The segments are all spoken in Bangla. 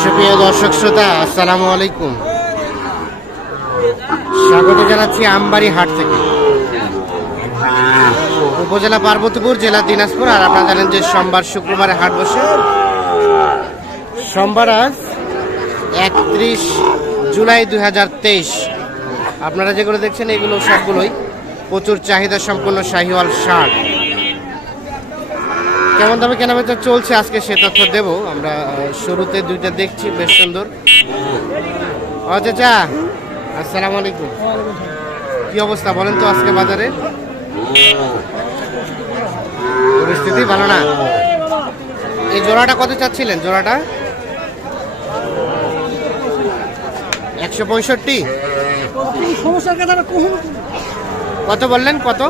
সুপ্রিয় দর্শক শ্রোতা, আসসালামু আলাইকুম। স্বাগত জানাচ্ছি আমবাড়ি হাট থেকে। উপজেলা পার্বতীপুর, জেলা দিনাজপুর, আর আপনারা জানেন যে সোমবার শুক্রবারে হাট বসে। সোমবার আজ একত্রিশ জুলাই দুই হাজার তেইশ। আপনারা যেগুলো দেখছেন, এগুলো সবগুলোই প্রচুর চাহিদা সম্পন্ন শাহিওয়াল শার্ট কেমন দামে কেনাবেচা চলছে আজকে সে তথ্য দেবো। আমরা শুরুতে দুইটা দেখছি বেশ সুন্দর। ও চাচা আসসালামু আলাইকুম। কি অবস্থা বলেন তো আজকে বাজারে? পরিস্থিতি ভালো না? এই জোড়াটা কত চাচ্ছিলেন জোড়াটা? একশো পঁয়ষট্টি? কত বললেন কত?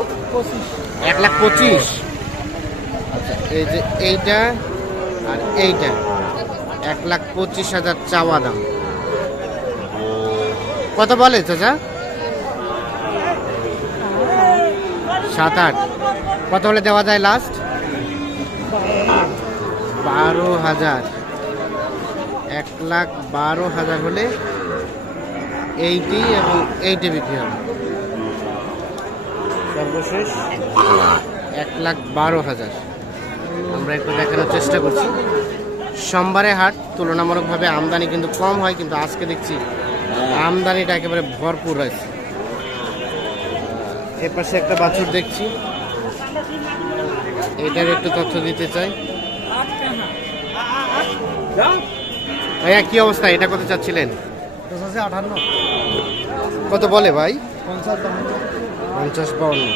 এক লাখ পঁচিশ। আচ্ছা এই যে এইটা আর এইটা। এক লাখ পঁচিশ হাজার চাওয়া দাম। কত বলে চাচা? সাত আট। কত হলে দেওয়া যায় লাস্ট বারো হাজার। এক লাখ বারো হাজার হলে এইটি এবং এইটি বিক্রি হবে। সর্বশেষ এক লাখ বারো হাজার। আমরা একটু দেখানোর চেষ্টা করছি। সোমবারে হাট তুলনামূলকভাবে আমদানি কিন্তু কম হয় কিন্তু আজকে দেখছি আমদানিটা একেবারে ভরপুর আছে এ পাশে একটা বাছুর দেখছি। এটার একটু তথ্য দিতে চাই। ভাইয়া কি অবস্থা? এটা কত চাচ্ছিলেন? আঠান্ন কত বলে ভাই? পঞ্চাশ বাউন্ন।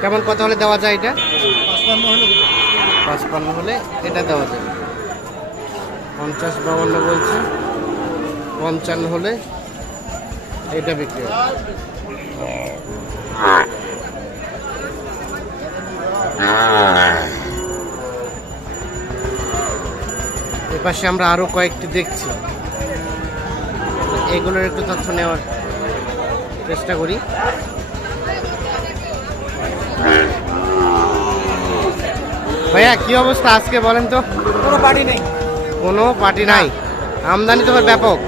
কেমন কত হলে দেওয়া যায় এটা? পাঁচপান্ন হলে এটা দেওয়া যায়। পঞ্চাশ বাউন্ন বলছে। পঞ্চান্ন হলে এটা বিক্রি এপাশে আমরা আরও কয়েকটি দেখছি। এগুলোর একটু তথ্য নেওয়ার চেষ্টা করি। ভাইয়া কি অবস্থা আজকে বলেন তো? কোনো পার্টি নেই। কোনো পার্টি নাই। আমদানি তোমার ব্যাপক।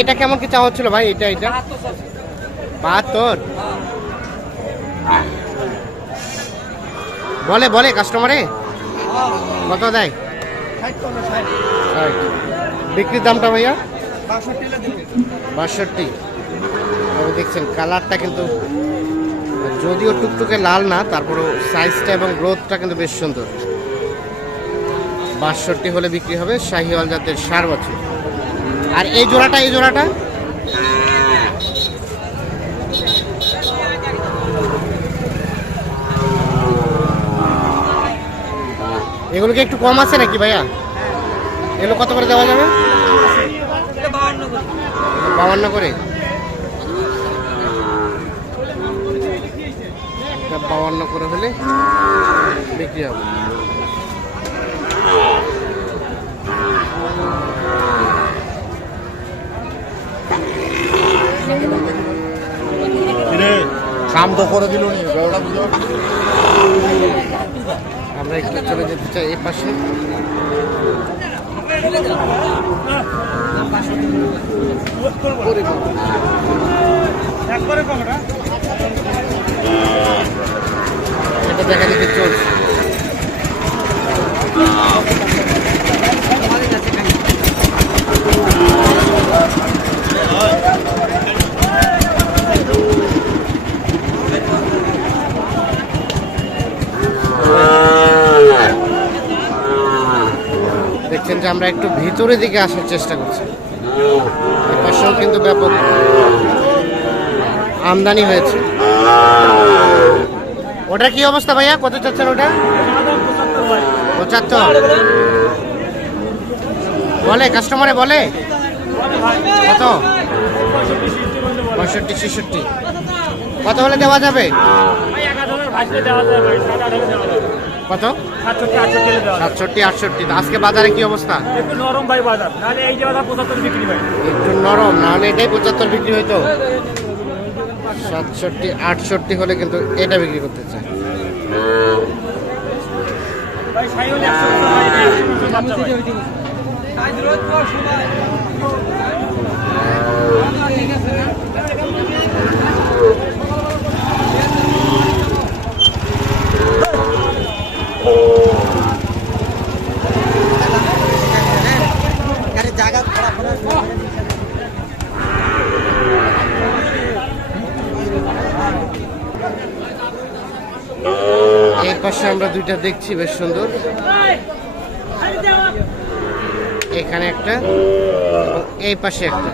এটা কেমন কি চাওয়া হচ্ছিল ভাই এটা এটা? বাহাত্তর? বলে বলে কাস্টমারে কত দেয়। বিক্রির দামটা ভাইয়া? বাষট্টি। দেখছেন কালারটা কিন্তু যদিও টুকটুকে লাল না, তারপরেও সাইজটা এবং গ্রোথটা কিন্তু বেশ সুন্দর। বাষট্টি হলে বিক্রি হবে শাহিওয়াল জাতের সার বছর। আর এই জোড়াটা এই জোড়াটা? এগুলো কি একটু কম আছে নাকি ভাইয়া? এগুলো কত করে দেওয়া যাবে? বাউান্ন করে এটা বাউান্ন করে হলে বিক্রি হবে। কাম তো করে দিল আমরা একটু চলে যেতে চাই এই পাশে। একবারে দেখা দেখি চলছে। দেখছেন যে আমরা একটু ভিতরের দিকে আসার চেষ্টা করছি। এপাশেও কিন্তু ব্যাপক আমদানি হয়েছে। ওটা কি অবস্থা ভাইয়া? কত চাচ্ছেন ওটা? পঁচাত্তর। বলে কাস্টমারে বলে? কত? পঁয়ষট্টি ছেষট্টি। কত হলে দেওয়া যাবে? কত? সাতষট্টি আটষট্টি। আজকে বাজারে কি অবস্থা? একটু নরম ভাই বাজার। নাহলে এই যে বাজার পঁচাত্তর বিক্রি ভাই একটু নরম নাহলে এটাই পঁচাত্তর বিক্রি হইতো। সাতষট্টি আটষট্টি হলে কিন্তু এটা বিক্রি করতে চায়। ভাই সাইওয়াল একশো বাচ্চা ভাই এই পাশে আমরা দুইটা দেখছি বেশ সুন্দর। এখানে একটা এই পাশে একটা।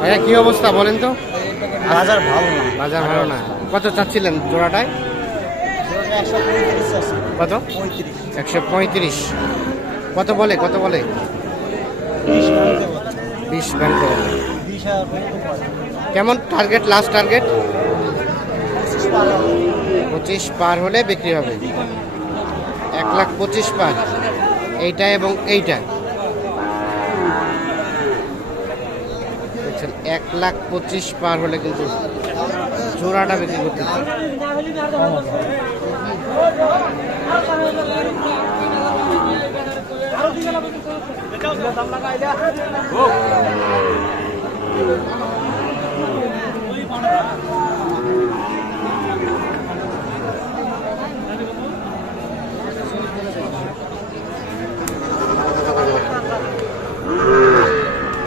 ভাইয়া কি অবস্থা বলেন তো? বাজার ভালো না। বাজার ভালো না। কত চাচ্ছিলেন জোড়াটায়? কত? একশো পঁয়ত্রিশ। কত বলে? কত বলে? বিশ কেমন টার্গেট লাস্ট টার্গেট পঁচিশ পার হলে বিক্রি হবে। এক লাখ পঁচিশ পার। এইটা এবং এইটা। দেখছেন এক লাখ পঁচিশ পার হলে কিন্তু জোড়াটা বিক্রি করতে হবে।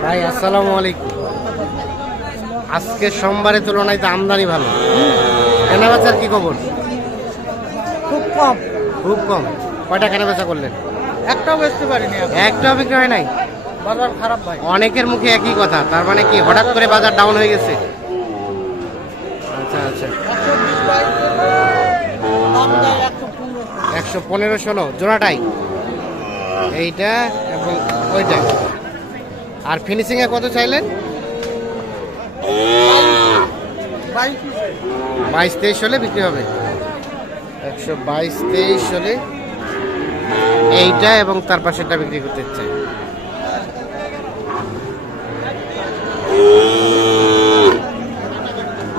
ভাই আসসালামু আলাইকুম। আজকে সোমবারের তুলনায় তো আমদানি ভালো। কেনা বেচার কি খবর? খুব কম। খুব কম। কয়টা কেনা বেচা করলেন? একটাও বেচতে পারিনি একটাও বিক্রি হয় নাই? বাজার খারাপ ভাই। অনেকের মুখে একই কথা তার মানে কি হঠাৎ করে বাজার ডাউন হয়ে গেছে? আচ্ছা আচ্ছা। একশো পনেরো। ষোলো জোড়াটাই। এইটা এবং ওইটা। আর ফিনিশিংয়ে কত চাইলেন? বাইশ তেইশ হলে বিক্রি হবে। একশো বাইশ তেইশ হলে এইটা এবং তার পাশেরটা বিক্রি করতে চাই।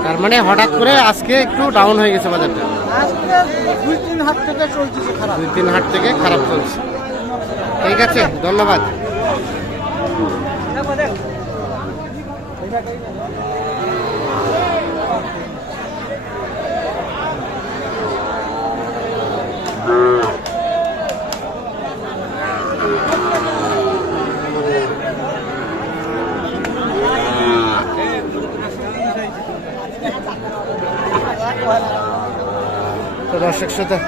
তার মানে হঠাৎ করে আজকে একটু ডাউন হয়ে গেছে বাজারটা। দুই তিন হাত থেকে খারাপ। দুই তিন হাট থেকে খারাপ চলছে। ঠিক আছে ধন্যবাদ। দর্শক শ্রোতা,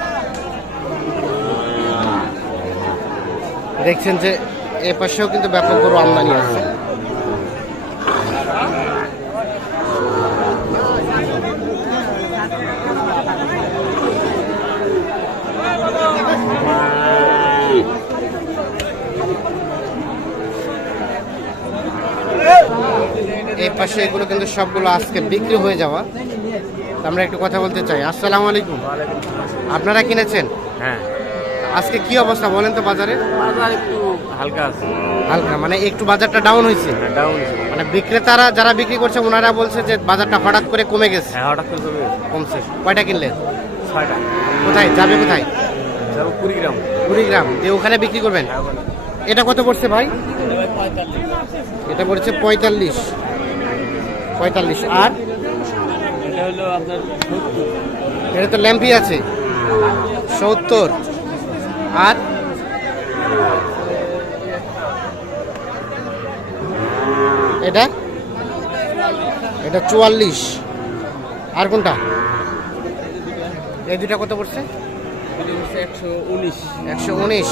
দেখছেন যে এ পাশেও কিন্তু ব্যাপক বড় আমদানি আছে। এই পাশে এগুলো কিন্তু সবগুলো আজকে বিক্রি হয়ে যাওয়া। আমরা একটু কথা বলতে চাই। আসসালামু আলাইকুম। আপনারা কিনেছেন? হ্যাঁ। আজকে কি অবস্থা বলেন তো বাজারে? বাজার একটু হালকা আছে। হালকা মানে একটু বাজারটা ডাউন হয়েছে? ডাউন মানে বিক্রেতারা যারা বিক্রি করছে ওনারা বলছে যে বাজারটা হঠাৎ করে কমে গেছে। হ্যাঁ হঠাৎ করে কমে গেছে। কমছে। কয়টা কিনলেন? ছয়টা। কোথায়? যাবে কোথায়? যাব কুড়িগ্রাম। কুড়িগ্রাম। দিয়ে ওখানে বিক্রি করবেন? এটা কত পড়ছে ভাই? এটা পড়ছে পঁয়তাল্লিশ। পঁয়তাল্লিশ। আর? হলো আপনার এটা তো ল্যাম্পি আছে। সত্তর। আর? এটা? এটা চুয়াল্লিশ। আর কোনটা? এই দুটা কত পড়ছে? একশো উনিশ। একশো উনিশ।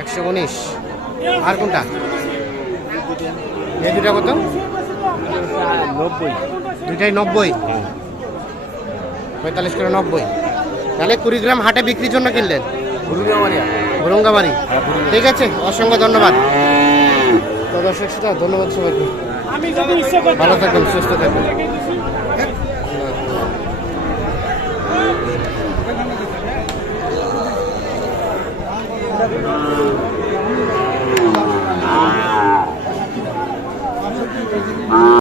একশো উনিশ। আর কোনটা? এই দুটা কত? নব্বই। দুইটাই নব্বই। পঁয়তাল্লিশ করে নব্বই। তাহলে কুড়িগ্রাম হাটে বিক্রির জন্য কিনলেন? ভুরুঙ্গাবাড়ি ঠিক আছে অসংখ্য ধন্যবাদ। তো দর্শক শ্রোতা ধন্যবাদ সবাইকে। আমি যদি ইচ্ছে করতাম ভালো থাকবেন সুস্থ থাকবেন। ও